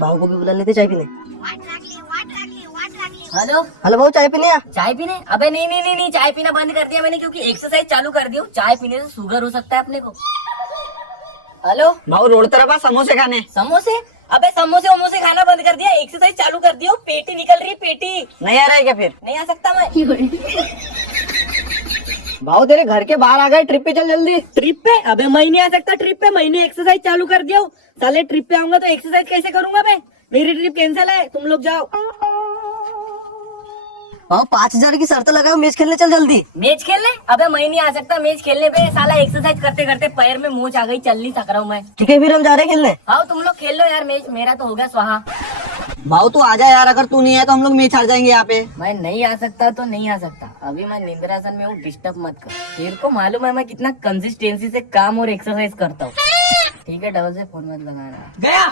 भाव को भी बुला लेते चाय पीने। हेलो हेलो भाऊ, चाय पीने आ? चाय पीने? अबे नहीं नहीं नहीं नहीं, चाय पीना बंद कर दिया मैंने क्योंकि एक्सरसाइज चालू कर दी हूँ। चाय पीने से शुगर हो सकता है अपने को। हेलो भाऊ रोड तरफ आ, समोसे खाने। समोसे? अबे समोसे वमोसे खाना बंद कर दिया, एक्सरसाइज चालू कर दी हूँ। पेटी निकल रही है, पेटी। नहीं आ रहा है क्या फिर? नहीं आ सकता मैं। भाऊ तेरे घर के बाहर आ गए, ट्रिप पे चल जल्दी। ट्रिप पे? अबे मैं नहीं आ सकता ट्रिप पे, मैंने एक्सरसाइज चालू कर दिया हूँ। साले ट्रिप पे आऊंगा तो एक्सरसाइज कैसे करूंगा मैं? मेरी ट्रिप कैंसिल है, तुम लोग जाओ। भाऊ 5,000 की शर्त लगाओ, मैच खेलने चल जल्दी। मैच खेलने? अबे मैं नहीं आ सकता मैच खेलने पे, साला एक्सरसाइज करते करते पैर में मोच आ गई, चल नहीं सक रहा हूँ मैं। ठीक है फिर हम जा रहे हैं खेलने। आओ तुम लोग खेल लो यार मैच, मेरा तो हो गया स्वाहा। भाऊ तू आ जा यार, अगर तू नहीं है तो हम लोग मैच हार जाएंगे यहाँ पे। मैं नहीं आ सकता तो नहीं आ सकता, अभी मैं निंद्रासन में हूँ, डिस्टर्ब मत कर। तेरे को मालूम है मैं कितना कंसिस्टेंसी से काम और एक्सरसाइज करता हूँ। ठीक है, डबल से फोन मत लगाना। गया।